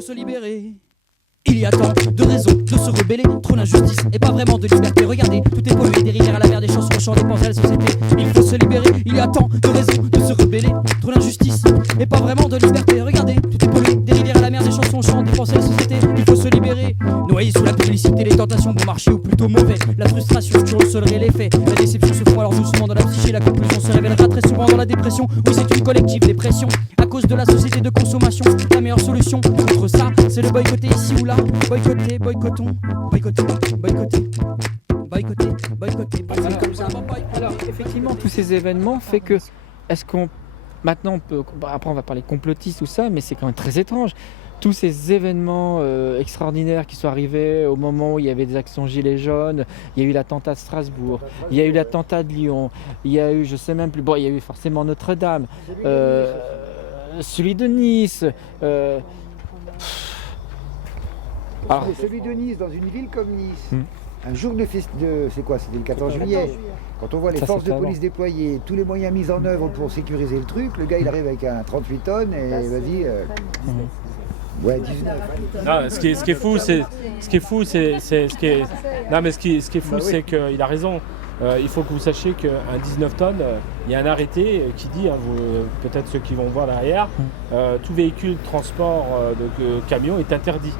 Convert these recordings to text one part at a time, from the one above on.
faut se libérer. Il y a tant de raisons de se rebeller, trop d'injustice et pas vraiment de liberté. Regardez, tout est pollué, des rivières à la mer, des chansons au chant, des pensées à la société. Il faut se libérer, il y a tant de raisons de se rebeller, trop d'injustice et pas vraiment de liberté. Regardez, tout est pollué, des rivières à la mer, des chansons au chant, des pensées à la société. Il faut se libérer, noyés sous la publicité, les tentations bon marché ou plutôt mauvais. La frustration sur le seul réel effet, la déception se fond alors doucement dans la psyché. La conclusion se révélera très souvent dans la dépression. Oui, c'est une collective dépression à cause de la société de consommation. La meilleure solution contre ça, c'est le boycotter ici ou là. Boycotter, boycottons, boycotter, boycotter, boycotter, boycotter, Alors, effectivement, tous ces événements fait que, est-ce qu'on, maintenant on peut, après on va parler complotiste ou ça, mais c'est quand même très étrange. Tous ces événements extraordinaires qui sont arrivés au moment où il y avait des actions gilets jaunes, il y a eu l'attentat de Strasbourg, il y a eu l'attentat de Lyon, il y a eu, je sais même plus, bon, il y a eu forcément Notre-Dame, celui de Nice. Alors, celui de Nice, dans une ville comme Nice, un jour c'est quoi, c'était le 14 juillet. Quand on voit les forces de police déployées, tous les moyens mis en œuvre pour sécuriser le truc, le gars il arrive avec un 38 tonnes et vas-y. Ouais, 19. Non, ce qui est fou, c'est qu'il a raison. Il faut que vous sachiez qu'un 19 tonnes, il y a un arrêté qui dit, peut-être ceux qui vont voir derrière, tout véhicule de transport de camion est interdit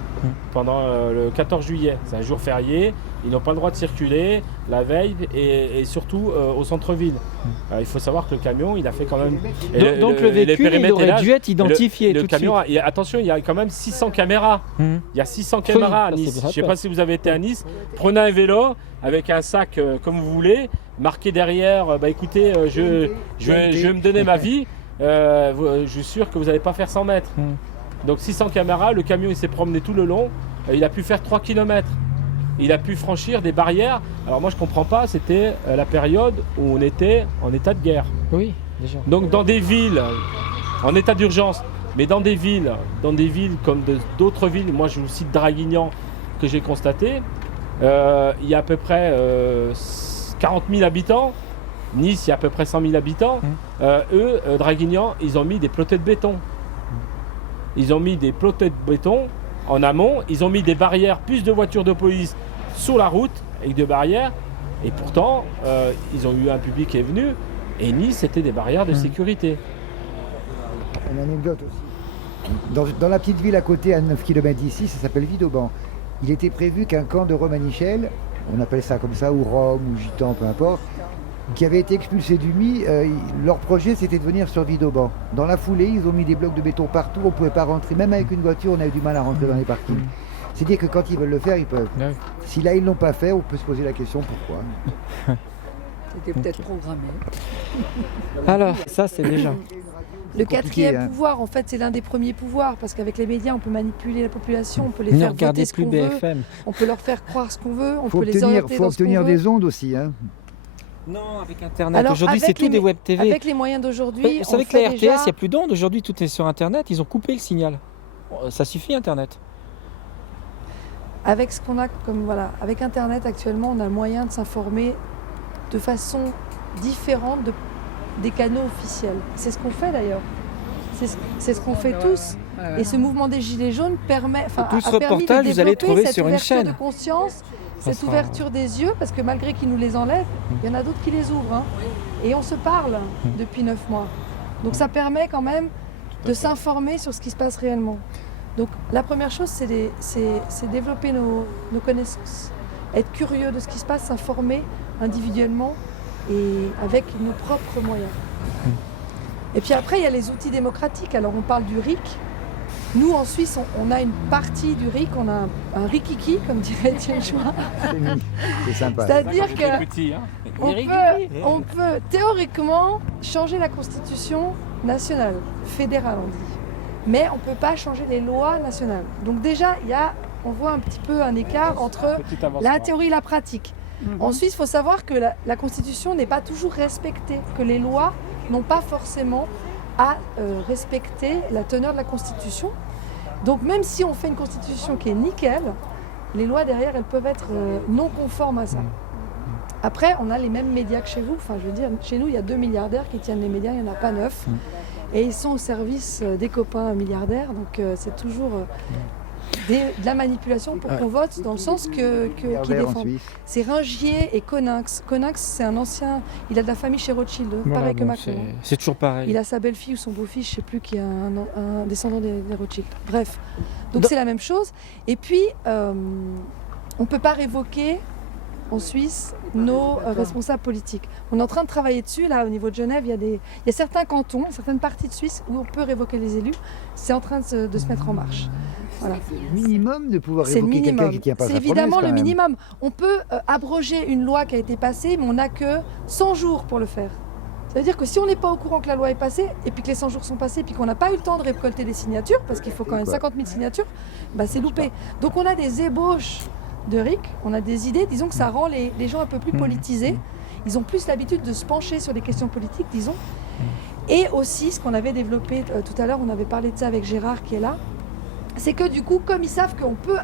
pendant le 14 juillet. C'est un jour férié, ils n'ont pas le droit de circuler la veille et surtout au centre-ville. Il faut savoir que le camion, il a fait quand même... Donc le véhicule, il aurait dû être identifié tout de suite. Attention, il y a quand même 600 caméras. Il y a 600 caméras à Nice. Je ne sais pas si vous avez été à Nice. Prenez un vélo avec un sac comme vous voulez, marqué derrière, écoutez, je vais me donner ma vie. Je suis sûr que vous n'allez pas faire 100 mètres. Donc 600 caméras, le camion il s'est promené tout le long, il a pu faire 3 km. Il a pu franchir des barrières. Alors moi je comprends pas, c'était la période où on était en état de guerre. Oui, déjà. Donc dans des villes, en état d'urgence, mais dans des villes comme d'autres villes, moi je vous cite Draguignan que j'ai constaté, il y a à peu près 40 000 habitants. Nice, il y a à peu près 100 000 habitants. Draguignan, ils ont mis des plotées de béton. Ils ont mis des plotées de béton en amont. Ils ont mis des barrières, plus de voitures de police sur la route avec des barrières. Et pourtant, ils ont eu un public qui est venu. Et Nice, c'était des barrières de sécurité. Une anecdote aussi. Dans la petite ville à côté, à 9 km d'ici, ça s'appelle Vidauban. Il était prévu qu'un camp de Romanichel, on appelle ça comme ça, ou Rome, ou Gitan, peu importe, qui avait été expulsé du MI, leur projet c'était de venir sur Vidauban. Dans la foulée, ils ont mis des blocs de béton partout, on ne pouvait pas rentrer, même avec une voiture, on a eu du mal à rentrer dans les parkings. C'est-à-dire que quand ils veulent le faire, ils peuvent. Ouais. Si là ils ne l'ont pas fait, on peut se poser la question pourquoi. C'était peut-être programmé. Alors, ça c'est déjà... Le quatrième pouvoir, en fait, c'est l'un des premiers pouvoirs, parce qu'avec les médias, on peut manipuler la population, on peut les faire voter ce qu'on veut, on peut leur faire croire ce qu'on veut, on peut les orienter dans ce qu'on veut. Il faut obtenir des ondes aussi, hein. Non, avec Internet. Aujourd'hui, c'est tout des web TV. Avec les moyens d'aujourd'hui, vous savez que la RTS, il n'y a plus d'ondes. Aujourd'hui, tout est sur Internet. Ils ont coupé le signal. Ça suffit, Internet. Avec ce qu'on a comme avec Internet actuellement, on a le moyen de s'informer de façon différente des canaux officiels. C'est ce qu'on fait d'ailleurs. C'est ce qu'on fait tous. Et ce mouvement des Gilets jaunes permet, tout ce reportage, vous allez trouver sur une chaîne. De conscience, cette ouverture des yeux, parce que malgré qu'ils nous les enlèvent, il y en a d'autres qui les ouvrent. Et on se parle depuis 9 mois. Donc ça permet quand même de s'informer sur ce qui se passe réellement. Donc la première chose, c'est développer nos connaissances, être curieux de ce qui se passe, s'informer individuellement et avec nos propres moyens. Et puis après, il y a les outils démocratiques. Alors on parle du RIC. Nous, en Suisse, on a une partie du RIC, on a un rikiki, comme dirait Étienne Chouin. C'est sympa. C'est-à-dire qu'on peut théoriquement changer la constitution nationale, fédérale on dit. Mais on ne peut pas changer les lois nationales. Donc déjà, on voit un petit peu un écart entre la théorie et la pratique. En Suisse, il faut savoir que la constitution n'est pas toujours respectée, que les lois n'ont pas forcément à respecter la teneur de la Constitution. Donc même si on fait une Constitution qui est nickel, les lois derrière, elles peuvent être non conformes à ça. Après, on a les mêmes médias que chez vous. Enfin, je veux dire, chez nous, il y a 2 milliardaires qui tiennent les médias, il n'y en a pas 9. et ils sont au service des copains milliardaires. Donc c'est toujours de la manipulation pour qu'on vote dans le sens qu'ils défendent. C'est Ringier et Coninx. Coninx, c'est un ancien, il a de la famille chez Rothschild, pareil que Macron. C'est toujours pareil. Il a sa belle-fille ou son beau-fils, je ne sais plus, qui est un descendant des Rothschild. Bref, donc c'est la même chose. Et puis, on ne peut pas révoquer en Suisse nos responsables politiques. On est en train de travailler dessus, là, au niveau de Genève, il y a certains cantons, certaines parties de Suisse où on peut révoquer les élus. C'est en train de se mettre en marche. Voilà. C'est le minimum de pouvoir révoquer quelqu'un qui ne tient pas sa promesse. C'est évidemment le minimum. On peut abroger une loi qui a été passée, mais on n'a que 100 jours pour le faire. Ça veut dire que si on n'est pas au courant que la loi est passée, et puis que les 100 jours sont passés, puis qu'on n'a pas eu le temps de récolter des signatures, parce qu'il faut quand même 50 000 signatures, bah c'est loupé. Donc on a des ébauches de RIC, on a des idées, disons que ça rend les gens un peu plus politisés. Ils ont plus l'habitude de se pencher sur des questions politiques, disons. Et aussi, ce qu'on avait développé tout à l'heure, on avait parlé de ça avec Gérard qui est là, c'est que du coup, comme ils savent qu'on peut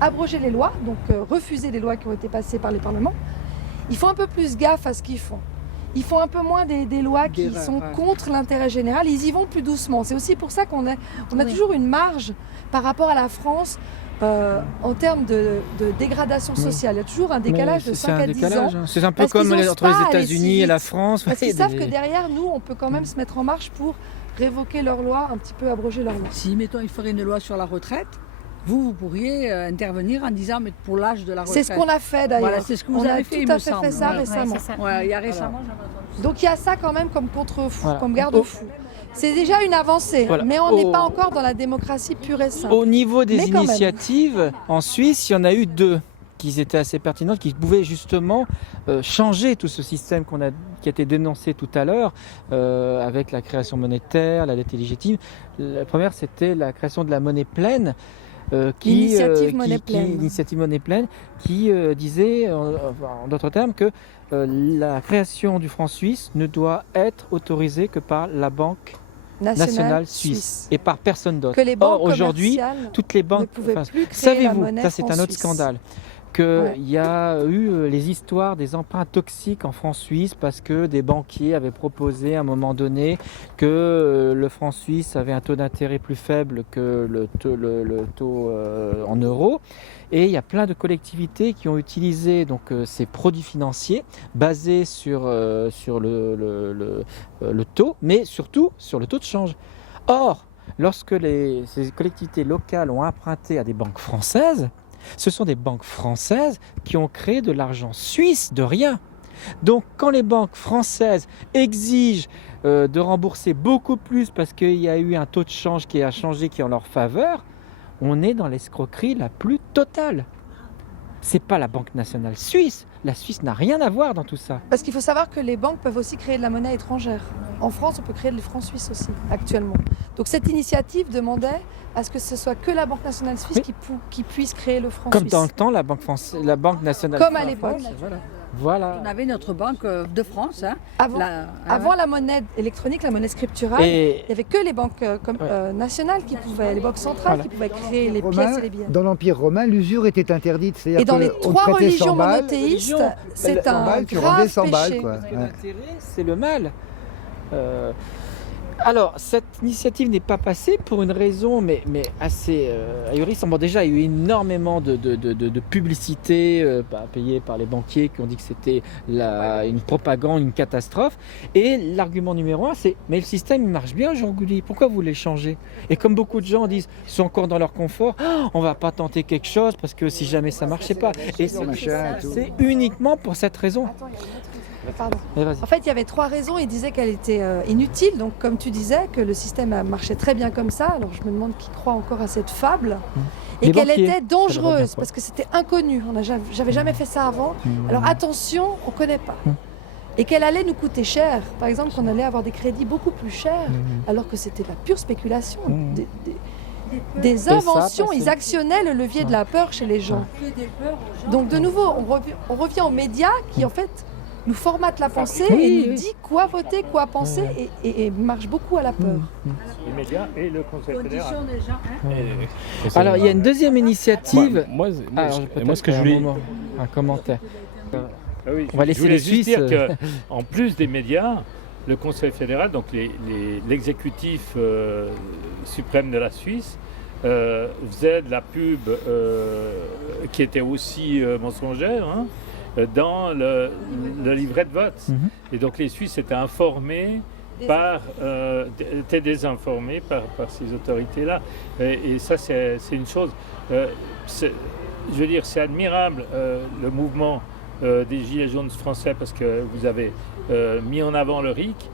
abroger les lois, donc refuser les lois qui ont été passées par les parlements, ils font un peu plus gaffe à ce qu'ils font. Ils font un peu moins des lois qui sont contre l'intérêt général, ils y vont plus doucement. C'est aussi pour ça qu'on a toujours une marge par rapport à la France en termes de dégradation sociale. Il y a toujours un décalage de 5 à 10 ans. C'est un peu comme entre les États-Unis et la France. Parce qu'ils savent que derrière nous, on peut quand même se mettre en marche pour révoquer leurs lois, un petit peu abroger leurs lois. Si, mettons, il ferait une loi sur la retraite, vous pourriez intervenir en disant, mais pour l'âge de la retraite. C'est ce qu'on a fait d'ailleurs. Voilà, c'est ce que vous avez fait, il me semble. On a tout à fait fait ça récemment. Ouais, il y a récemment, j'en ai entendu. Donc il y a ça quand même comme contre-fou, comme garde-fou. C'est déjà une avancée, mais on n'est pas encore dans la démocratie pure et simple. Au niveau des initiatives, en Suisse, il y en a eu 2 qui étaient assez pertinentes, qui pouvaient justement changer tout ce système qui a été dénoncé tout à l'heure, avec la création monétaire, la dette illégitime. La première, c'était la création de la monnaie pleine. L'initiative monnaie pleine, qui disait, en d'autres termes, que la création du franc suisse ne doit être autorisée que par la Banque nationale suisse et par personne d'autre. Or, aujourd'hui, toutes les banques... Savez-vous, ça c'est un autre scandale, qu'il y a eu les histoires des emprunts toxiques en franc suisse parce que des banquiers avaient proposé à un moment donné que le franc suisse avait un taux d'intérêt plus faible que le taux en euros. Et il y a plein de collectivités qui ont utilisé donc, ces produits financiers basés sur le taux, mais surtout sur le taux de change. Or, lorsque ces collectivités locales ont emprunté à des banques françaises, ce sont des banques françaises qui ont créé de l'argent suisse de rien. Donc quand les banques françaises exigent de rembourser beaucoup plus parce qu'il y a eu un taux de change qui a changé, qui est en leur faveur, on est dans l'escroquerie la plus totale. C'est pas la Banque nationale suisse. La Suisse n'a rien à voir dans tout ça. Parce qu'il faut savoir que les banques peuvent aussi créer de la monnaie étrangère. En France, on peut créer des francs suisses aussi, actuellement. Donc cette initiative demandait à ce que ce soit que la Banque nationale suisse qui puisse créer le franc suisse. Comme dans le temps, la Banque nationale. Comme à l'époque. Voilà. On avait notre banque de France. Hein, avant la monnaie électronique, la monnaie scripturale, il n'y avait que les banques nationales qui pouvaient, les banques centrales qui pouvaient créer les pièces et les billets. Dans l'Empire romain, l'usure était interdite. Et dans les 3 religions monothéistes, c'est un grave péché. L'intérêt, c'est le mal. Alors, cette initiative n'est pas passée pour une raison, mais assez ahurissante. Bon, déjà, il y a eu énormément de publicité payée par les banquiers qui ont dit que c'était une propagande, une catastrophe. Et l'argument numéro 1, c'est « Mais le système, il marche bien aujourd'hui, pourquoi vous voulez changer ?» Et comme beaucoup de gens disent, ils sont encore dans leur confort, « On ne va pas tenter quelque chose parce que si jamais ça ne marchait pas. » Et c'est uniquement pour cette raison. Pardon. En fait, il y avait 3 raisons. Il disait qu'elle était inutile. Donc, comme tu disais, que le système marchait très bien comme ça. Alors, je me demande qui croit encore à cette fable. Et qu'elle était dangereuse parce que c'était inconnu. J'avais jamais fait ça avant. Alors, attention, on ne connaît pas. Et qu'elle allait nous coûter cher. Par exemple, qu'on allait avoir des crédits beaucoup plus chers, alors que c'était de la pure spéculation. Des inventions, ils actionnaient le levier de la peur chez les gens. Donc, de nouveau, on revient aux médias qui, en fait, nous formatent la pensée et nous dit quoi voter, quoi penser et marche beaucoup à la peur. Les médias et le Conseil fédéral. Alors il y a une deuxième initiative. Moi ce que je voulais... Un commentaire. Oui, on va laisser les Suisses. Dire qu'en plus des médias, le Conseil fédéral, donc l'exécutif suprême de la Suisse, faisait de la pub qui était aussi mensongère, hein, dans le livret de vote. Et donc les Suisses étaient informés étaient désinformés par ces autorités-là. Et ça, c'est une chose. Je veux dire, c'est admirable le mouvement des Gilets jaunes français parce que vous avez mis en avant le RIC.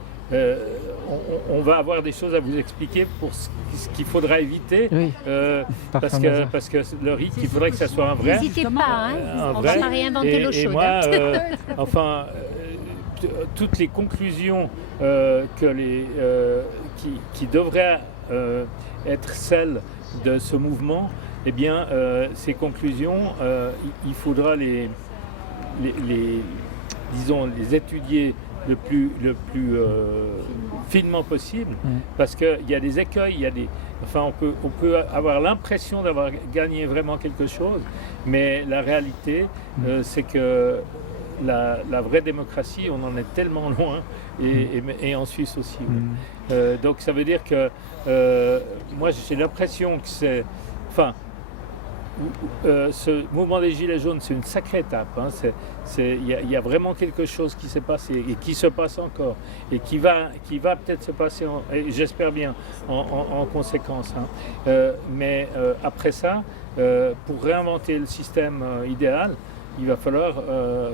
On va avoir des choses à vous expliquer pour ce qu'il faudra éviter, Oui. parce que le RIC, il faudrait que ça soit un vrai. N'hésitez pas, hein, un on vrai. va pas réinventer l'eau Et chaude. moi, hein. toutes les conclusions qui devraient être celles de ce mouvement, eh bien, ces conclusions, il faudra les étudier le plus finement possible, parce qu'il y a des écueils, on peut avoir l'impression d'avoir gagné vraiment quelque chose, mais la réalité, c'est que la vraie démocratie, on en est tellement loin, et en Suisse aussi. Ouais. Donc ça veut dire que moi j'ai l'impression que ce mouvement des Gilets jaunes, c'est une sacrée étape. Hein. Il y a vraiment quelque chose qui s'est passé et qui se passe encore et qui va peut-être se passer, j'espère bien, en conséquence. Hein. Mais après ça, pour réinventer le système idéal, il va falloir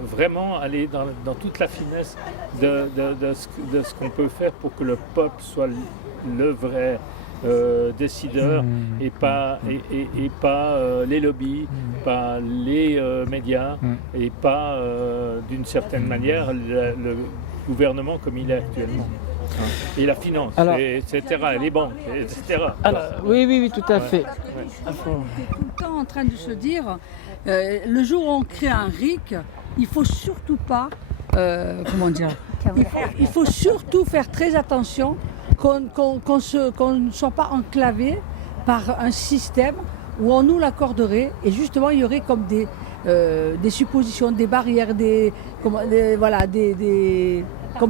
vraiment aller dans toute la finesse de ce qu'on peut faire pour que le peuple soit le vrai décideurs et pas les lobbies, pas les médias et pas d'une certaine manière le gouvernement comme il est actuellement. Et la finance, etc., et les banques, etc. Alors, oui, tout à fait. On est tout le temps en train de se dire, le jour où on crée un RIC, il faut surtout pas, il faut surtout faire très attention qu'on ne soit pas enclavé par un système où on nous l'accorderait et justement il y aurait comme des suppositions, des barrières, comme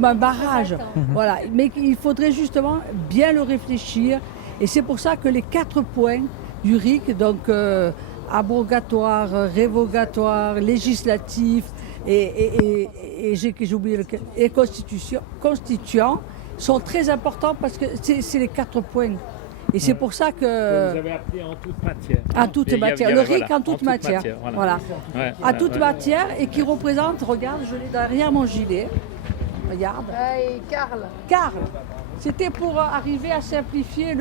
un barrage. Voilà. Mais il faudrait justement bien le réfléchir et c'est pour ça que les 4 points du RIC, donc abrogatoire, révogatoire, législatif et j'ai oublié et constituant, sont très importants parce que c'est les 4 points. Et c'est pour ça que... Vous avez appelé en toute matière. En toute matière. Le RIC en toute matière. Voilà. Ouais, à toute matière et qui représente, regarde, je l'ai derrière mon gilet. Regarde. Et Karl. C'était pour arriver à simplifier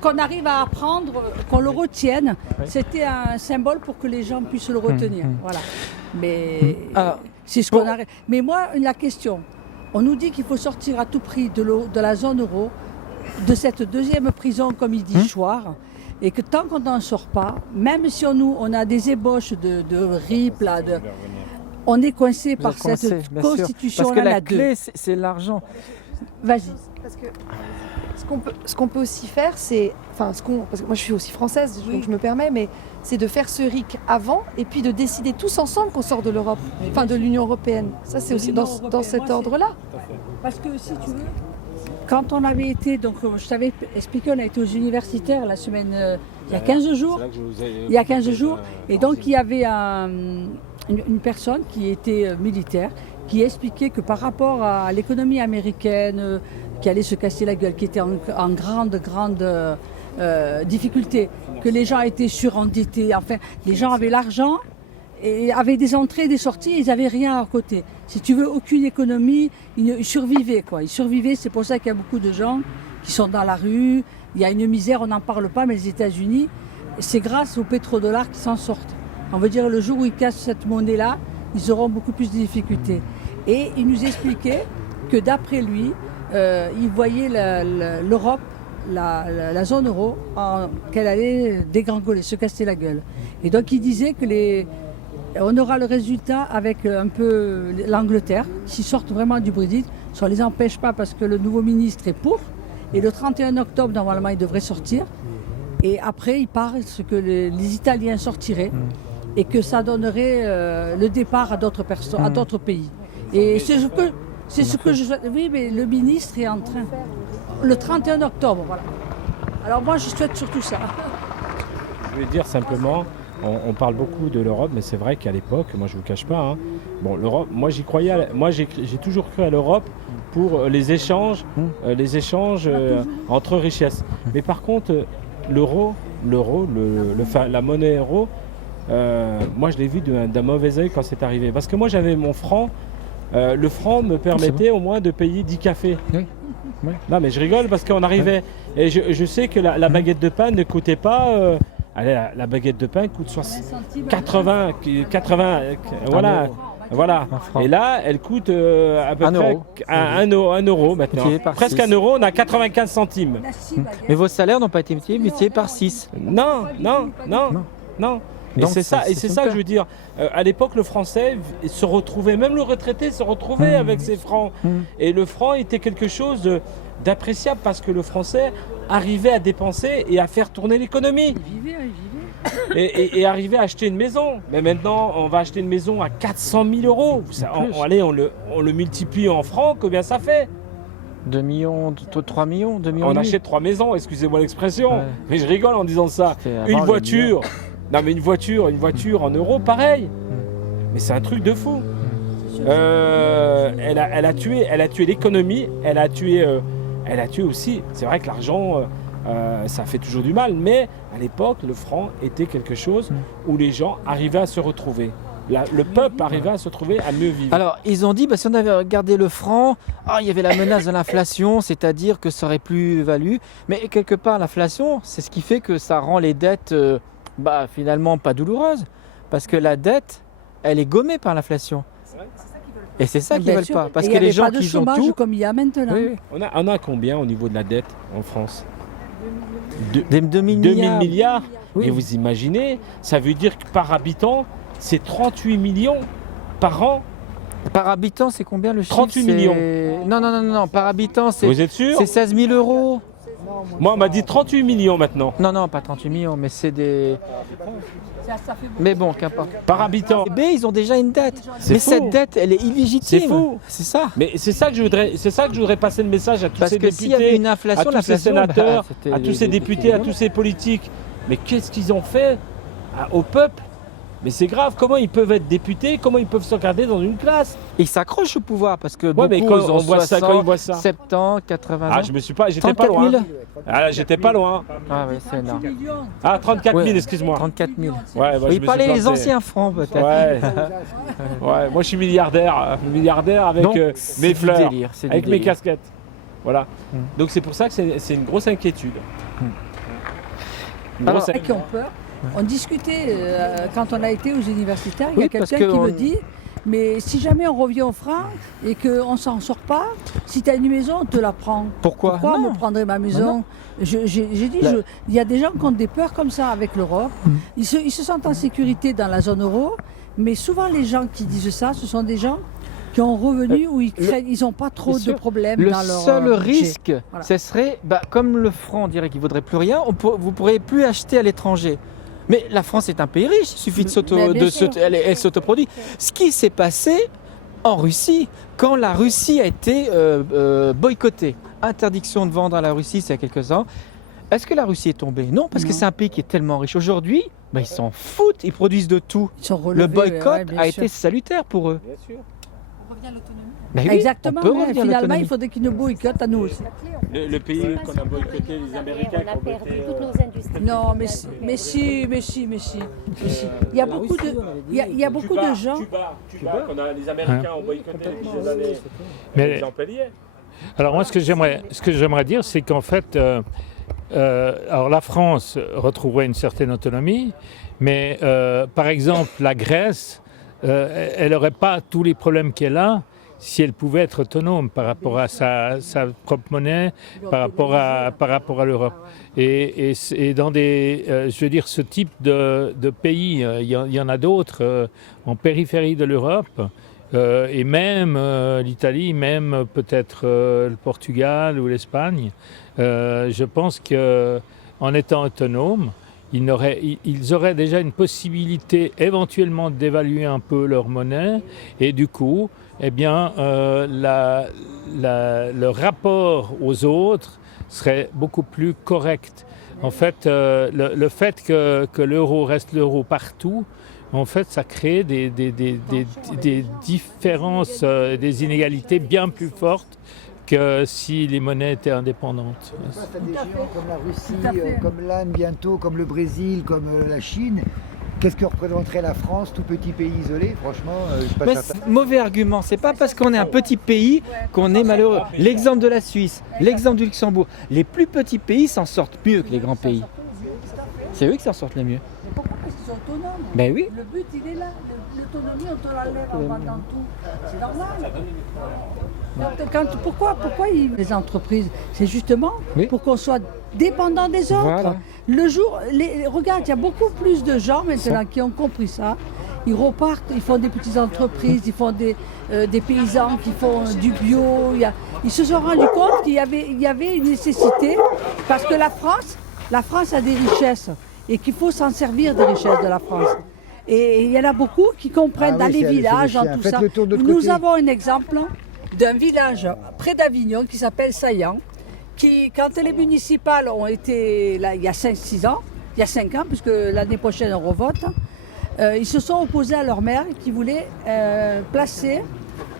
qu'on arrive à apprendre, qu'on le retienne. C'était un symbole pour que les gens puissent le retenir. Voilà. Mais c'est ce qu'on a... Mais moi, la question... On nous dit qu'il faut sortir à tout prix de la zone euro, de cette deuxième prison, comme il dit Chouard, et que tant qu'on n'en sort pas, même si on a des ébauches de RIP, on est coincé par cette constitution-là. Parce que la clé, c'est l'argent. Vas-y. Parce que ce qu'on peut aussi faire, c'est... parce que moi je suis aussi française, donc je me permets, mais c'est de faire ce RIC avant et puis de décider tous ensemble qu'on sort de l'Europe, de l'Union européenne. Ça, c'est aussi dans cet ordre-là. Parce que si tu veux, quand on avait été, donc je t'avais expliqué, on a été aux universitaires la semaine, il y a 15 jours. Il y a 15 jours. Et donc il y avait une personne qui était militaire qui expliquait que par rapport à l'économie américaine qui allait se casser la gueule, qui était en grande difficulté, que les gens étaient surendettés, enfin les gens avaient l'argent et avaient des entrées et des sorties, ils n'avaient rien à côté. Si tu veux, aucune économie, ils survivaient quoi. Ils survivaient, c'est pour ça qu'il y a beaucoup de gens qui sont dans la rue, il y a une misère, on n'en parle pas, mais les États-Unis, c'est grâce au pétrodollar qu'ils s'en sortent. On veut dire le jour où ils cassent cette monnaie-là, ils auront beaucoup plus de difficultés. Et il nous expliquait que d'après lui, il voyait l'Europe, la zone euro, qu'elle allait dégringoler, se casser la gueule. Et donc il disait que on aura le résultat avec un peu l'Angleterre, s'ils sortent vraiment du Brexit, si on ne les empêche pas parce que le nouveau ministre est pour, et le 31 octobre, normalement, il devrait sortir. Et après, il parle que les Italiens sortiraient et que ça donnerait le départ à d'autres personnes, à d'autres pays. Et c'est C'est ce que je souhaite. Oui, mais le ministre est en train. Le 31 octobre, voilà. Alors moi, je souhaite surtout ça. Je vais dire simplement, on parle beaucoup de l'Europe, mais c'est vrai qu'à l'époque, moi je ne vous cache pas, hein, bon, l'Europe, moi j'y croyais, moi j'ai toujours cru à l'Europe pour les échanges entre richesses. Mais par contre, la monnaie euro, moi je l'ai vu d'un mauvais œil quand c'est arrivé. Parce que moi j'avais mon franc, le franc me permettait au moins de payer 10 cafés. Oui. Oui. Non mais je rigole parce qu'on arrivait, et je sais que la baguette de pain ne coûtait pas... Allez, la baguette de pain coûte 80, voilà. Voilà. Et là, elle coûte à peu près 1 euro maintenant. Presque 1 euro, on a 95 centimes. Mais vos salaires n'ont pas été multipliés par 6. Non. Et c'est ça que je veux dire. À l'époque, le français se retrouvait, même le retraité se retrouvait avec ses francs. Et le franc était quelque chose d'appréciable parce que le français arrivait à dépenser et à faire tourner l'économie. Et arriver à acheter une maison. Mais maintenant, on va acheter une maison à 400 000 euros. Allez, on le multiplie en francs, combien ça fait ? 2 millions, 3 millions, 2 millions. On achète 3 maisons, excusez-moi l'expression. Ouais. Mais je rigole en disant ça. Une voiture. Non mais une voiture en euros, pareil. Mais c'est un truc de fou. Elle a tué l'économie. Elle a tué aussi. C'est vrai que l'argent, ça fait toujours du mal. Mais à l'époque, le franc était quelque chose où les gens arrivaient à se retrouver. Le peuple arrivait à se trouver, à mieux vivre. Alors, ils ont dit, si on avait regardé le franc, il y avait la menace de l'inflation, c'est-à-dire que ça aurait plus valu. Mais quelque part, l'inflation, c'est ce qui fait que ça rend les dettes finalement pas douloureuses. Parce que la dette, elle est gommée par l'inflation. Et c'est ça qu'ils ne veulent pas. Parce que les gens qui ont tout... comme il y a maintenant. Oui. On a combien au niveau de la dette en France ? 2000 milliards. Oui. Et vous imaginez, ça veut dire que par habitant, c'est 38 millions par an. Par habitant, c'est combien le chiffre ? 38 millions. Non. Par habitant, c'est... Vous êtes sûr ? C'est 16 000 euros. Moi, on m'a dit 38 millions maintenant. Non, pas 38 millions, mais c'est des... Mais bon, qu'importe. Par habitant. Ils ont déjà une dette. Mais fou. Cette dette, elle est illégitime. C'est fou. C'est ça. Mais c'est ça que je voudrais passer le message à tous ces députés, s'il y avait une inflation, à tous ces sénateurs, à tous ces députés, à tous ces politiques. Mais qu'est-ce qu'ils ont fait au peuple ? Mais c'est grave, comment ils peuvent être députés, comment ils peuvent se regarder dans une classe ? Ils s'accrochent au pouvoir parce que mais beaucoup quand ont on voit 60, ça, quand ils voient ça. 70, 80 ans. J'étais pas loin. 000. J'étais pas loin. Ah oui, c'est énorme. 34 000, excuse-moi. 34 000. Ouais, il parlait les anciens francs peut-être. Ouais, moi je suis milliardaire avec mes fleurs, délire, avec mes casquettes. Voilà. Donc c'est pour ça que c'est une grosse inquiétude. Qui ont peur. On discutait quand on a été aux universitaires, il y a quelqu'un qui me dit mais si jamais on revient au franc et qu'on ne s'en sort pas, si tu as une maison, on te la prend. Pourquoi on me prendrait ma maison ? J'ai dit, il y a des gens qui ont des peurs comme ça avec l'Europe. Ils se sentent en sécurité dans la zone euro, mais souvent les gens qui disent ça, ce sont des gens qui ont revenu où ils n'ont pas trop de problèmes dans leur Le seul risque, ce serait, comme le franc, on dirait qu'il ne vaudrait plus rien, vous ne pourrez plus acheter à l'étranger. Mais la France est un pays riche, il suffit elle s'autoproduit. Ce qui s'est passé en Russie, quand la Russie a été boycottée, interdiction de vendre à la Russie, c'est il y a quelques ans, est-ce que la Russie est tombée ? Non, parce que c'est un pays qui est tellement riche. Aujourd'hui, ils s'en foutent, ils produisent de tout. Le boycott a été salutaire pour eux. Bien sûr. On revient à l'autonomie. Exactement, finalement, il faudrait qu'ils nous boycottent à nous aussi. Le pays qu'on a boycotté, les Américains on a perdu toutes nos industries. Non, mais si. Il y a beaucoup de gens. Cuba, les Américains ont boycotté des années. Mais alors moi, ce que j'aimerais dire, c'est qu'en fait, alors la France retrouverait une certaine autonomie, mais par exemple, la Grèce, elle n'aurait pas tous les problèmes qu'elle a si elle pouvait être autonome par rapport à sa propre monnaie, par rapport à l'Europe. Et dans ce type de pays, il y en a d'autres en périphérie de l'Europe, et même l'Italie, même peut-être le Portugal ou l'Espagne. Je pense qu'en étant autonome, ils auraient déjà une possibilité éventuellement d'évaluer un peu leur monnaie et du coup, eh bien, le rapport aux autres serait beaucoup plus correct. En fait, le fait que l'euro reste l'euro partout, en fait, ça crée des différences, des inégalités bien plus fortes que si les monnaies étaient indépendantes. Face à des géants comme la Russie, comme l'Inde bientôt, comme le Brésil, comme la Chine, qu'est-ce que représenterait la France, tout petit pays isolé? Franchement, je suis pas Mais certain. mauvais argument, c'est pas parce qu'on est un petit pays qu'on est malheureux. L'exemple de la Suisse, l'exemple du Luxembourg, les plus petits pays s'en sortent mieux que les grands pays. C'est eux qui s'en sortent le mieux. Mais pourquoi? Parce qu'ils sont autonomes. Ben oui. Le but, il est là. L'autonomie, on te l'enlève en vendant tout. C'est normal. Pourquoi les entreprises? C'est justement Oui. pour qu'on soit dépendant des autres. Voilà. Le jour, regarde, il y a beaucoup plus de gens maintenant qui ont compris ça. Ils repartent, ils font des petites entreprises, ils font des paysans qui font du bio. Ils se sont rendus compte qu'il y avait une nécessité parce que la France a des richesses et qu'il faut s'en servir des richesses de la France. Et il y en a beaucoup qui comprennent dans les villages, dans tout ça. Nous avons un exemple d'un village près d'Avignon qui s'appelle Saillant, qui, quand les municipales ont été là il y a 5 ans, puisque l'année prochaine on revote, ils se sont opposés à leur maire qui voulait placer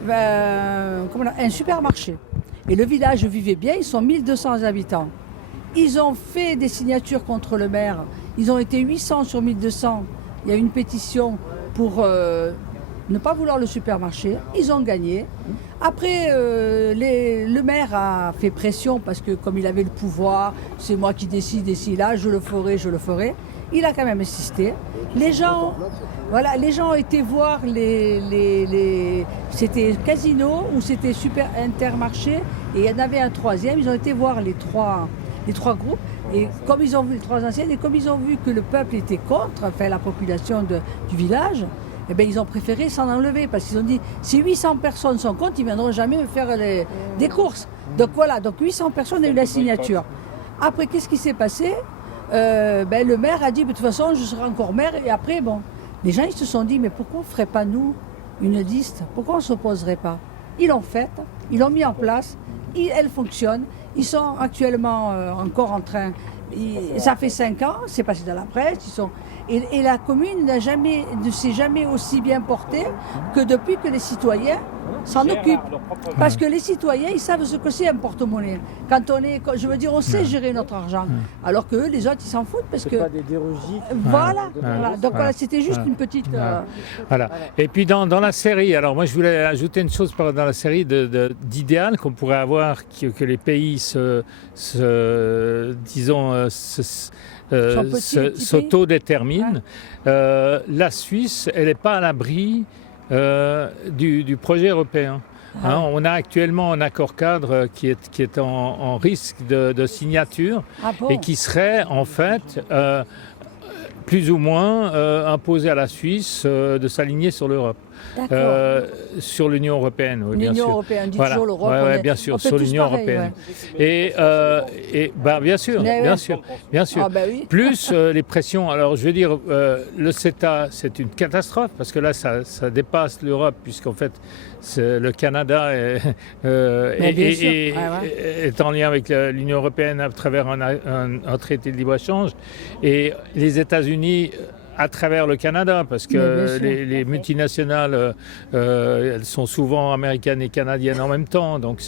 un supermarché. Et le village vivait bien, ils sont 1200 habitants. Ils ont fait des signatures contre le maire, ils ont été 800 sur 1200. Il y a une pétition pour ne pas vouloir le supermarché. Ils ont gagné. Après, le maire a fait pression parce que comme il avait le pouvoir, c'est moi qui décide ici, là, je le ferai. Il a quand même insisté. Les gens ont été voir c'était Casino ou c'était Super Intermarché et il y en avait un troisième. Ils ont été voir les trois groupes. Et comme ils ont vu les trois anciennes, et comme ils ont vu que le peuple était contre, enfin la population du village, eh bien, ils ont préféré s'en enlever parce qu'ils ont dit si 800 personnes sont contre, ils ne viendront jamais me faire des courses. Donc voilà, donc 800 personnes ont eu la signature. Après, qu'est-ce qui s'est passé? Le maire a dit de toute façon, je serai encore maire. Et après, les gens ils se sont dit mais pourquoi on ne ferait pas nous une liste? Pourquoi on ne s'opposerait pas? Ils l'ont faite, ils l'ont mis en place, elle fonctionne. Ils sont actuellement encore en train, ça fait 5 ans, c'est passé dans la presse, et la commune ne s'est jamais aussi bien portée que depuis que les citoyens s'en occupent. Parce que les citoyens, ils savent ce que c'est un porte-monnaie. On sait gérer notre argent. Alors que les autres, ils s'en foutent parce que... pas des dérogiques. Voilà. Donc voilà, c'était juste une petite... Voilà. Et puis dans la série, alors moi je voulais ajouter une chose dans la série d'idéal qu'on pourrait avoir, que les pays s'autodéterminent. La Suisse, elle n'est pas à l'abri du projet européen. On a actuellement un accord cadre qui est en risque de signature et qui serait en fait plus ou moins imposé à la Suisse de s'aligner sur l'Europe. Sur l'Union européenne, oui, bien sûr. L'Union européenne, dit voilà. toujours l'Europe. Bien sûr, sur l'Union européenne. Ouais. Et bien sûr. Ah, bah oui. Plus les pressions. Alors, je veux dire, le CETA, c'est une catastrophe parce que là, ça dépasse l'Europe, puisqu'en fait, le Canada est en lien avec l'Union européenne à travers un traité de libre-échange, et les États-Unis à travers le Canada, parce que les multinationales, elles sont souvent américaines et canadiennes en même temps, donc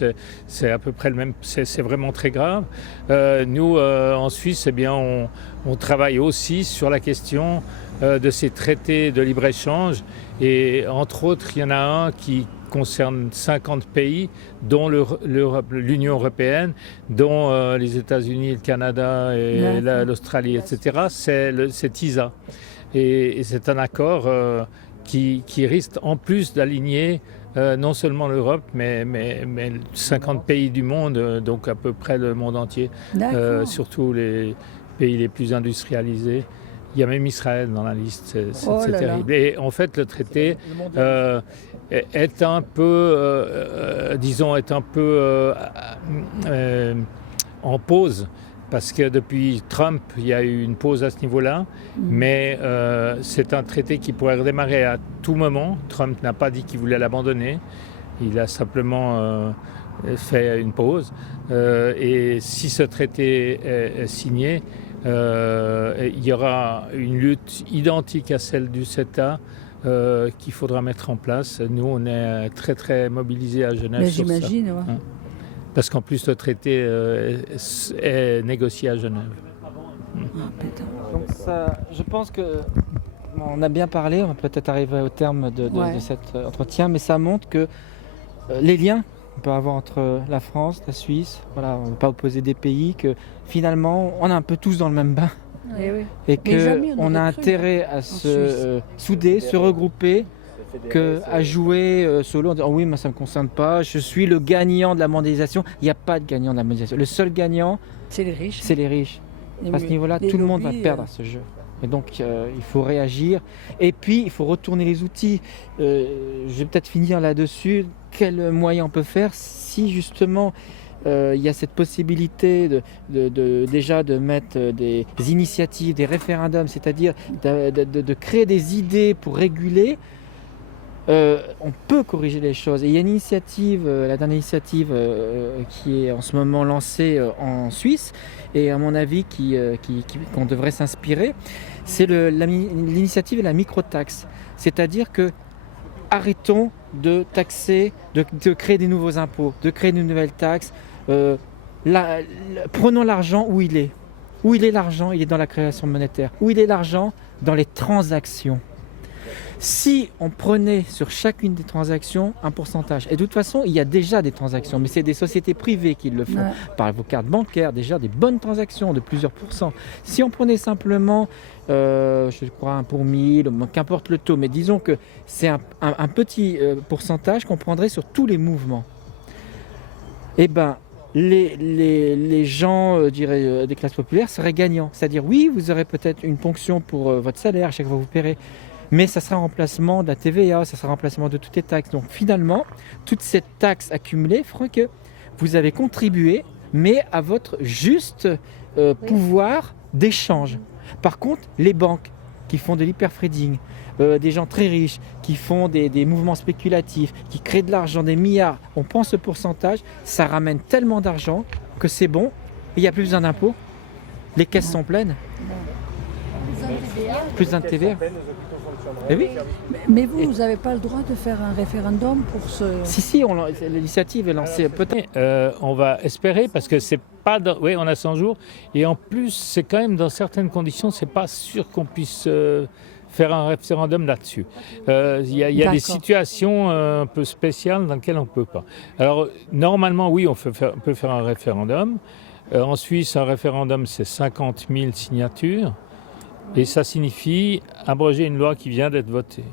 c'est à peu près le même, c'est vraiment très grave. Nous, en Suisse, eh bien, on travaille aussi sur la question de ces traités de libre-échange, et entre autres, il y en a un qui concerne 50 pays, dont l'Union européenne, dont les États-Unis, le Canada, et l'Australie, etc. C'est TISA. Et c'est un accord qui risque en plus d'aligner non seulement l'Europe, mais 50 pays du monde, donc à peu près le monde entier, surtout les pays les plus industrialisés. Il y a même Israël dans la liste, c'est terrible. Et en fait, le traité est un peu, en pause, parce que depuis Trump, il y a eu une pause à ce niveau-là, mais c'est un traité qui pourrait redémarrer à tout moment. Trump n'a pas dit qu'il voulait l'abandonner, il a simplement fait une pause. Et si ce traité est signé, il y aura une lutte identique à celle du CETA qu'il faudra mettre en place. Nous, on est très très mobilisés à Genève Mais sur ça. j'imagine, ouais. Hein. Parce qu'en plus, le traité est négocié à Genève. Donc ça, je pense que on a bien parlé, on va peut-être arriver au terme de cet entretien, mais ça montre que les liens qu'on peut avoir entre la France, la Suisse, voilà, on ne veut pas opposer des pays, que finalement on est un peu tous dans le même bain et qu'on a intérêt à se souder, se regrouper, à jouer solo en disant oh oui, moi ça ne me concerne pas, je suis le gagnant de la mondialisation. Il n'y a pas de gagnant de la mondialisation. Le seul gagnant, c'est les riches. C'est les riches. À ce niveau-là, tout le monde va perdre à ce jeu. Et donc, il faut réagir. Et puis, il faut retourner les outils. Je vais peut-être finir là-dessus. Quels moyens on peut faire si, justement, il y a cette possibilité déjà de mettre des initiatives, des référendums, c'est-à-dire de créer des idées pour réguler. On peut corriger les choses. Et il y a une initiative, la dernière initiative qui est en ce moment lancée en Suisse, et à mon avis qu'on devrait s'inspirer, c'est l'initiative de la microtaxe. C'est-à-dire que arrêtons de taxer, de créer des nouveaux impôts, de créer de nouvelles taxes. Prenons l'argent où il est. Où il est l'argent? Il est dans la création monétaire. Où il est l'argent? Dans les transactions. Si on prenait sur chacune des transactions un pourcentage, et de toute façon il y a déjà des transactions, mais c'est des sociétés privées qui le font, par vos cartes bancaires, déjà des bonnes transactions de plusieurs pourcents. Si on prenait simplement, je crois 1 pour 1000, qu'importe le taux, mais disons que c'est un petit pourcentage qu'on prendrait sur tous les mouvements, eh ben les gens des classes populaires seraient gagnants. C'est-à-dire oui, vous aurez peut-être une ponction pour votre salaire à chaque fois que vous paierez, mais ça sera un remplacement de la TVA, ça sera un remplacement de toutes les taxes. Donc finalement, toute cette taxe accumulée fera que vous avez contribué, mais à votre juste pouvoir d'échange. Par contre, les banques qui font de l'hypertrading, des gens très riches qui font des mouvements spéculatifs, qui créent de l'argent, des milliards, on prend ce pourcentage, ça ramène tellement d'argent que c'est bon, il n'y a plus besoin d'impôts, les caisses sont pleines. Plus d'un TVA. Eh oui. Mais vous n'avez pas le droit de faire un référendum pour ce... Si, l'initiative est lancée peut-être. On va espérer, parce que c'est pas... Oui, on a 100 jours, et en plus, c'est quand même, dans certaines conditions, c'est pas sûr qu'on puisse faire un référendum là-dessus. Il y a des situations un peu spéciales dans lesquelles on ne peut pas. Alors, normalement, oui, on peut faire un référendum. En Suisse, un référendum, c'est 50 000 signatures. Et ça signifie abroger une loi qui vient d'être votée.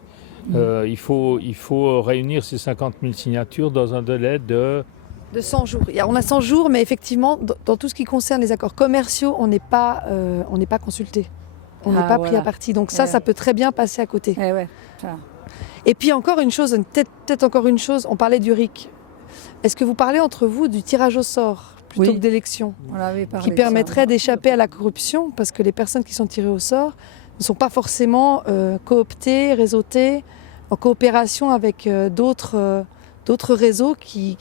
Il faut réunir ces 50 000 signatures dans un délai de 100 jours. On a 100 jours, mais effectivement, dans tout ce qui concerne les accords commerciaux, on n'est pas consulté. On n'est pas pris à partie. Donc ça peut très bien passer à côté. Et puis encore une chose, peut-être encore une chose, on parlait du RIC. Est-ce que vous parlez entre vous du tirage au sort plutôt que d'élections, qui permettrait d'échapper à la corruption, parce que les personnes qui sont tirées au sort ne sont pas forcément cooptées, réseautées, en coopération avec d'autres réseaux qui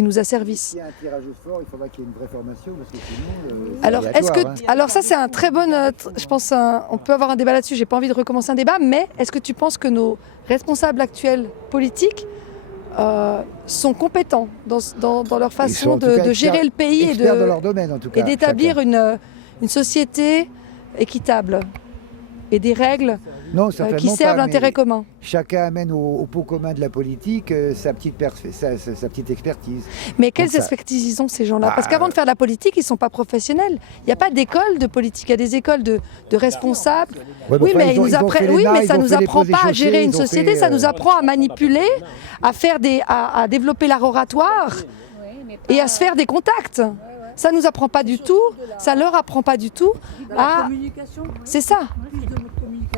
nous asservissent. S'il y a un tirage au sort, il faudra qu'il y ait une vraie formation, parce que sinon... Alors ça c'est un très bon... je pense on peut avoir un débat là-dessus, j'ai pas envie de recommencer un débat, mais est-ce que tu penses que nos responsables actuels politiques sont compétents dans leur façon de gérer le pays dans leur domaine, en tout cas, et d'établir une société équitable et des règles qui servent l'intérêt commun. Chacun amène au pot commun de la politique sa petite expertise. Mais quelles expertises ils ont, ces gens-là? Parce qu'avant de faire de la politique, ils ne sont pas professionnels. Il n'y a pas d'école de politique, il y a des écoles de responsables. Oui, mais ça ne nous apprend pas à gérer une société, ça nous apprend à manipuler, à développer l'art oratoire et à se faire des contacts. Ça ne nous apprend pas du tout, ça leur apprend pas du tout à... C'est ça.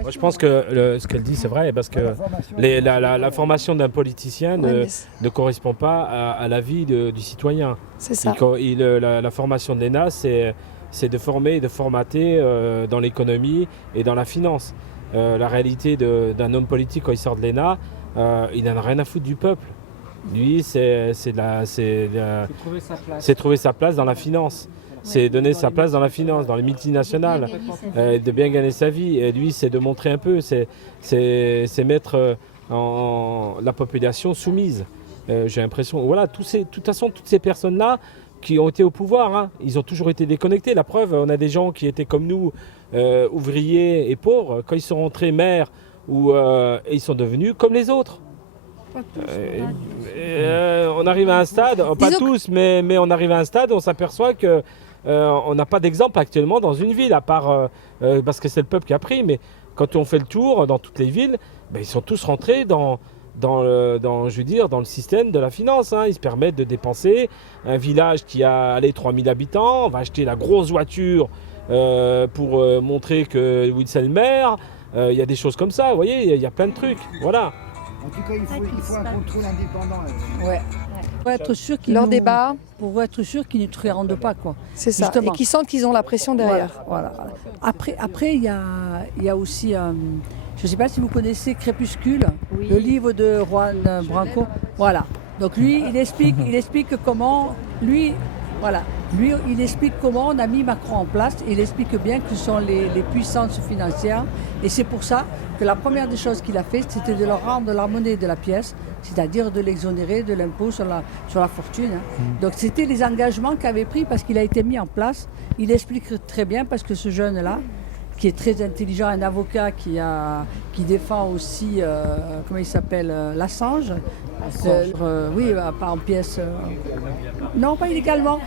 Moi, je pense que ce qu'elle dit, c'est vrai, parce que la formation d'un politicien ne correspond pas à la vie du citoyen. C'est ça. La formation de l'ENA, c'est c'est de former et de formater dans l'économie et dans la finance. La réalité d'un homme politique quand il sort de l'ENA, il n'en a rien à foutre du peuple. Lui, c'est trouver sa place dans la finance. C'est donner sa place dans la finance, dans les multinationales, de bien gagner sa vie. Et lui, c'est de montrer un peu, c'est mettre la population soumise. J'ai l'impression, voilà, de toute façon, toutes ces personnes-là qui ont été au pouvoir, hein, ils ont toujours été déconnectés. La preuve, on a des gens qui étaient comme nous, ouvriers et pauvres, quand ils sont rentrés maires, et ils sont devenus comme les autres. On arrive à un stade, pas tous, mais on arrive à un stade où on s'aperçoit que on n'a pas d'exemple actuellement dans une ville, à part parce que c'est le peuple qui a pris. Mais quand on fait le tour dans toutes les villes, ils sont tous rentrés dans le système de la finance. Hein. Ils se permettent de dépenser. Un village qui a 3000 habitants, on va acheter la grosse voiture pour montrer que oui, c'est le maire. Il y a des choses comme ça, vous voyez, il y a plein de trucs. Voilà. En tout cas, il faut un contrôle indépendant. Ouais. Pour être sûr qu'ils Leur débat, pour être sûr qu'ils ne te rendent pas, quoi. c'est ça. Justement. Et qui sentent qu'ils ont la pression derrière. Voilà. Après, il y a aussi, je ne sais pas si vous connaissez Crépuscule, le livre de Juan Branco. Voilà. Donc lui, il explique comment, il explique comment on a mis Macron en place. Il explique bien que ce sont les puissances financières. Et c'est pour ça que la première des choses qu'il a fait, c'était de leur rendre la monnaie de la pièce, c'est-à-dire de l'exonérer de l'impôt sur la fortune. Hein. Donc c'était les engagements qu'il avait pris parce qu'il a été mis en place. Il explique très bien parce que ce jeune-là, qui est très intelligent, un avocat qui défend aussi, comment il s'appelle, l'Assange. Oui, pas en pièces. Non, pas illégalement.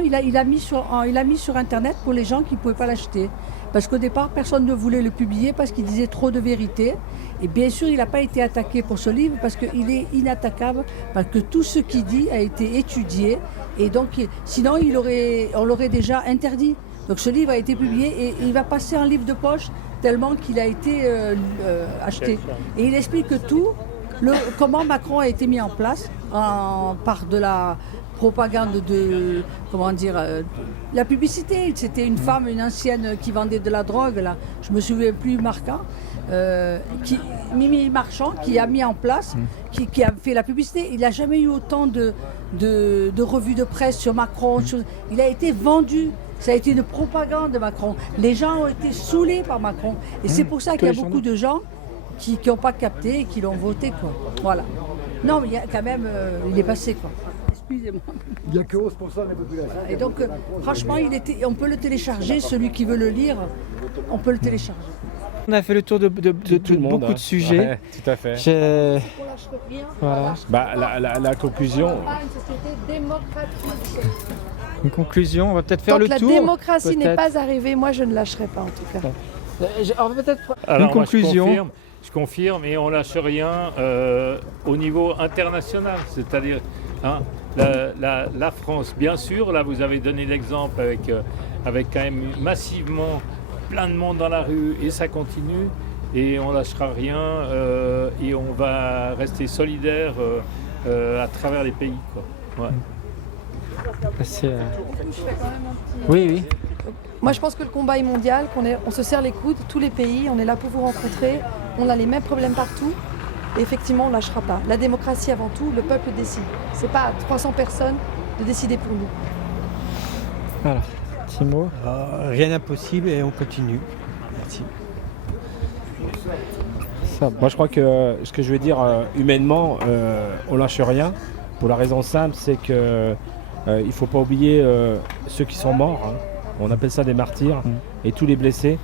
Il a mis sur Internet pour les gens qui ne pouvaient pas l'acheter. Parce qu'au départ, personne ne voulait le publier parce qu'il disait trop de vérité. Et bien sûr, il n'a pas été attaqué pour ce livre parce qu'il est inattaquable, parce que tout ce qu'il dit a été étudié. Et donc, sinon, on l'aurait déjà interdit. Donc ce livre a été publié et il va passer en livre de poche tellement qu'il a été acheté. Et il explique tout, comment Macron a été mis en place par de la propagande de, la publicité. C'était une femme, une ancienne qui vendait de la drogue, là, je me souviens plus marquant, Mimi Marchand, qui a mis en place, qui a fait la publicité. Il n'a jamais eu autant de revues de presse sur Macron. Il a été vendu. Ça a été une propagande de Macron. Les gens ont été saoulés par Macron. Et c'est pour ça qu'il y a beaucoup de gens qui n'ont pas capté et qui l'ont voté, quoi. Voilà. Non, mais il y a quand même, il est passé, quoi. Excusez-moi. Il n'y a que 11% de la population. Et donc, franchement, on peut le télécharger. Celui qui veut le lire, on peut le télécharger. On a fait le tour de tout le monde, beaucoup de sujets. Ouais, tout à fait. Voilà. La conclusion. Une société démocratique. Une conclusion, on va peut-être faire Tant le que la tour. démocratie n'est peut-être. pas arrivée, moi je ne lâcherai pas en tout cas. On va peut-être Alors, une conclusion. Je confirme et on lâche rien au niveau international, c'est-à-dire la France, bien sûr, là vous avez donné l'exemple avec quand même massivement plein de monde dans la rue et ça continue et on lâchera rien et on va rester solidaire à travers les pays, quoi. Ouais. Oui. Moi je pense que le combat est mondial, on se serre les coudes, tous les pays, on est là pour vous rencontrer, on a les mêmes problèmes partout et effectivement on ne lâchera pas. La démocratie avant tout, le peuple décide. C'est pas à 300 personnes de décider pour nous. Voilà. Petit mot. Rien d'impossible et on continue. Merci. Moi je crois que ce que je veux dire humainement, on lâche rien. Pour la raison simple, c'est que il ne faut pas oublier ceux qui sont morts. Hein. On appelle ça des martyrs et tous les blessés.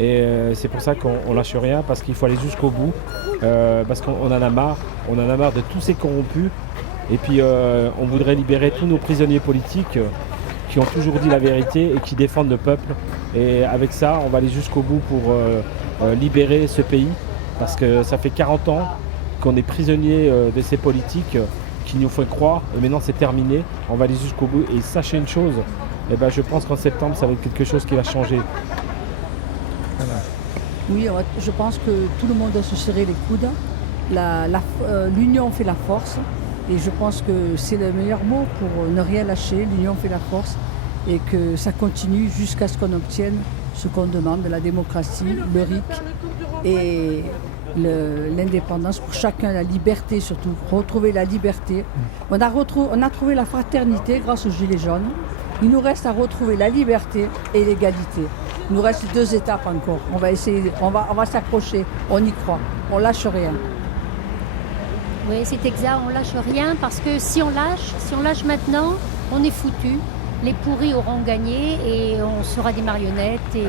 Et c'est pour ça qu'on lâche rien parce qu'il faut aller jusqu'au bout. Parce qu'on en a marre. On en a marre de tous ces corrompus. Et puis on voudrait libérer tous nos prisonniers politiques qui ont toujours dit la vérité et qui défendent le peuple. Et avec ça, on va aller jusqu'au bout pour libérer ce pays. Parce que ça fait 40 ans qu'on est prisonnier de ces politiques qui nous font croire. Et maintenant c'est terminé. On va aller jusqu'au bout. Et sachez une chose, je pense qu'en septembre, ça va être quelque chose qui va changer. Voilà. Oui, je pense que tout le monde doit se serrer les coudes. L'union fait la force. Et je pense que c'est le meilleur mot pour ne rien lâcher. L'union fait la force. et que ça continue jusqu'à ce qu'on obtienne ce qu'on demande, la démocratie, le RIC et l'indépendance pour chacun, la liberté surtout, retrouver la liberté. On a trouvé la fraternité grâce aux Gilets jaunes. Il nous reste à retrouver la liberté et l'égalité. Il nous reste 2 étapes encore. On va essayer, on va s'accrocher, on y croit, on lâche rien. Oui, c'est exact, on lâche rien parce que si on lâche maintenant, on est foutu. Les pourris auront gagné et on sera des marionnettes. Et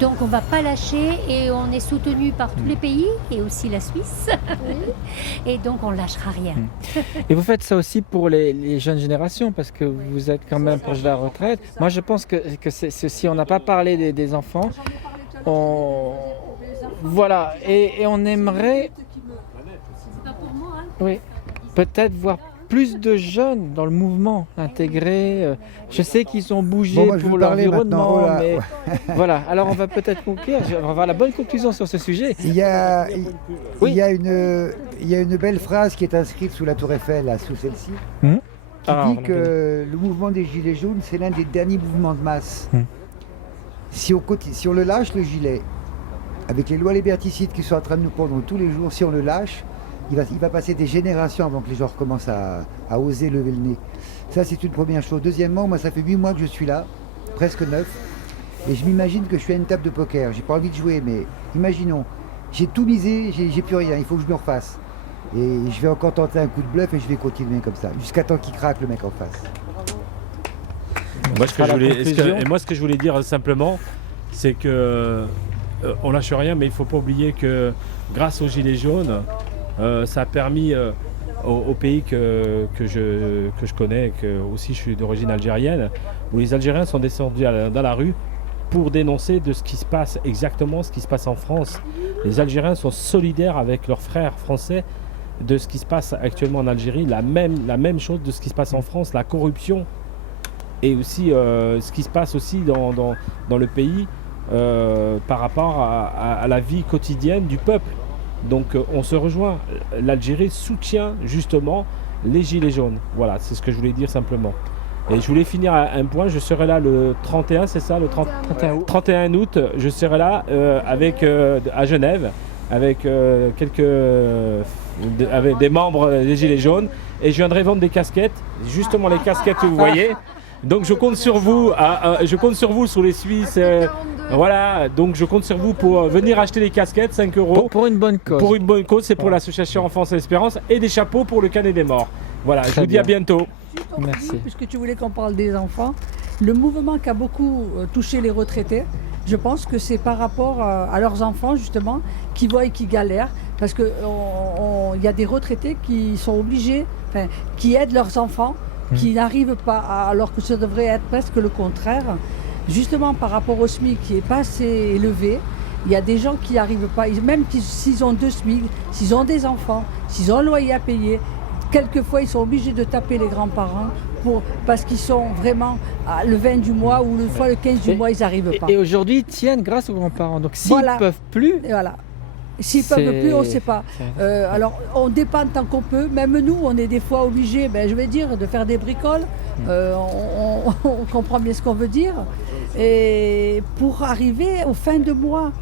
donc on ne va pas lâcher et on est soutenu par tous les pays et aussi la Suisse. Et donc on ne lâchera rien. Et vous faites ça aussi pour les jeunes générations parce que vous êtes quand même proche de la retraite. Moi je pense que si on n'a pas parlé des enfants, voilà, et on aimerait peut-être voir plus de jeunes dans le mouvement intégrés. Je sais qu'ils ont bougé pour l'environnement, mais voilà. Alors on va peut-être conclure. On va avoir la bonne conclusion sur ce sujet. Il y a une belle phrase qui est inscrite sous la Tour Eiffel, là, sous celle-ci, qui dit que le mouvement des Gilets jaunes, c'est l'un des derniers mouvements de masse. Si on le lâche, le gilet, avec les lois liberticides qui sont en train de nous prendre tous les jours, si on le lâche, il va passer des générations avant que les gens recommencent à oser lever le nez. Ça, c'est une première chose. Deuxièmement, moi, ça fait 8 mois que je suis là, presque 9, et je m'imagine que je suis à une table de poker. J'ai pas envie de jouer, mais imaginons, j'ai tout misé, j'ai plus rien, il faut que je me refasse. Et je vais encore tenter un coup de bluff et je vais continuer comme ça, jusqu'à temps qu'il craque le mec en face. Moi, ce que je voulais dire simplement, c'est que on lâche rien, mais il ne faut pas oublier que grâce aux Gilets jaunes, ça a permis au pays que je connais, que aussi je suis d'origine algérienne, où les Algériens sont descendus dans la rue pour dénoncer de ce qui se passe, exactement ce qui se passe en France. Les Algériens sont solidaires avec leurs frères français de ce qui se passe actuellement en Algérie, la même chose de ce qui se passe en France, la corruption, et aussi ce qui se passe aussi dans le pays par rapport à la vie quotidienne du peuple. Donc on se rejoint. L'Algérie soutient justement les Gilets jaunes. Voilà, c'est ce que je voulais dire simplement. Et je voulais finir à un point, je serai là le 31, c'est ça, le 31 août, je serai là à Genève avec avec des membres des Gilets jaunes, et je viendrai vendre des casquettes, justement les casquettes que vous voyez. Donc je compte sur vous, sur les Suisses. Voilà, donc je compte sur vous pour venir acheter les casquettes, 5 €. Pour une bonne cause. Pour une bonne cause, c'est pour l'association Enfance et Espérance, et des chapeaux pour le Canet des Morts. Voilà, je vous dis à bientôt. Merci. Puisque tu voulais qu'on parle des enfants, le mouvement qui a beaucoup touché les retraités, je pense que c'est par rapport à leurs enfants justement, qui voient et qui galèrent, parce qu'il y a des retraités qui sont obligés, qui aident leurs enfants, qui n'arrivent pas, alors que ça devrait être presque le contraire. Justement par rapport au SMIC qui n'est pas assez élevé, il y a des gens qui n'arrivent pas, même s'ils ont 2 SMIC, s'ils ont des enfants, s'ils ont un loyer à payer, quelquefois ils sont obligés de taper les grands-parents parce qu'ils sont vraiment le 20 du mois ou le 15 du mois, ils n'arrivent pas. Et aujourd'hui, ils tiennent grâce aux grands-parents. Donc s'ils ne peuvent plus... Voilà. S'ils ne peuvent plus, on ne sait pas. Alors, on dépanne tant qu'on peut. Même nous, on est des fois obligés, de faire des bricoles. On comprend bien ce qu'on veut dire. Et pour arriver aux fins de mois.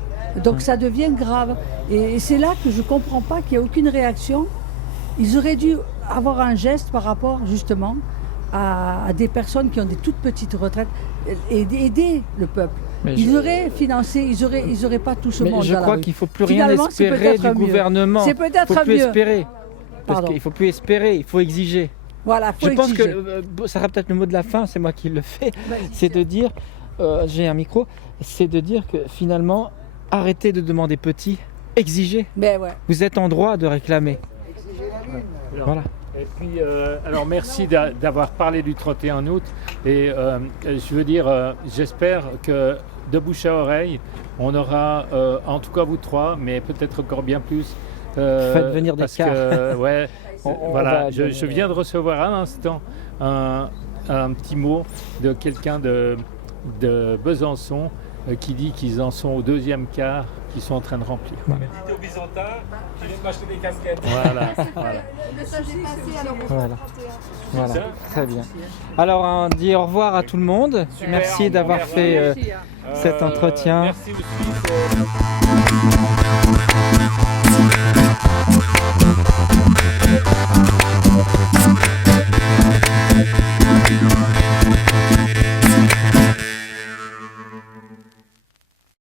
Donc, ça devient grave. Et c'est là que je ne comprends pas qu'il n'y a aucune réaction. Ils auraient dû avoir un geste par rapport, justement, à des personnes qui ont des toutes petites retraites et aider le peuple. Ils auraient financé, ils auraient pas tout ce monde. Je crois qu'il ne faut plus rien espérer du gouvernement. C'est peut-être mieux. Espérer. Parce qu'il ne faut plus espérer, il faut exiger. Voilà, faut exiger. Je pense que ça sera peut-être le mot de la fin, c'est moi qui le fais. C'est de dire, j'ai un micro, c'est de dire que finalement, arrêtez de demander petit, exigez. Vous êtes en droit de réclamer. Voilà. Et puis, alors merci d'avoir parlé du 31 août. Et je veux dire, j'espère que de bouche à oreille, on aura, en tout cas vous 3, mais peut-être encore bien plus. Faites venir des cars. Voilà, je viens de recevoir à l'instant un petit mot de quelqu'un de Besançon qui dit qu'ils en sont au 2e quart qu'ils sont en train de remplir. Dites aux Byzantins qu'ils viennent m'acheter des casquettes. Voilà, voilà. Le message est passé, alors on se Voilà. retrouve. Voilà, très bien. Alors on dit au revoir à tout le monde. Super, Merci d'avoir merci. fait cet entretien. Merci aussi.